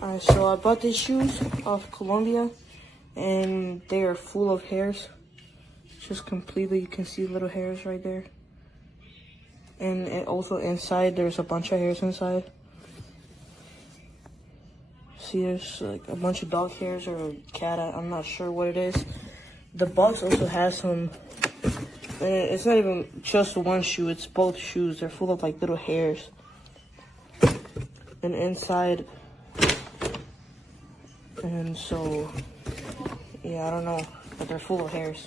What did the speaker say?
Alright, so I bought these shoes off Colombia, and they are full of hairs. Just completely, you can see little hairs right there. And also inside, there's a bunch of hairs inside. See, there's like a bunch of dog hairs or a cat. I'm not sure what it is. The box also has some, it's not even just one shoe, it's both shoes. They're full of like little hairs. And inside, and so, yeah, I don't know, but they're full of hairs.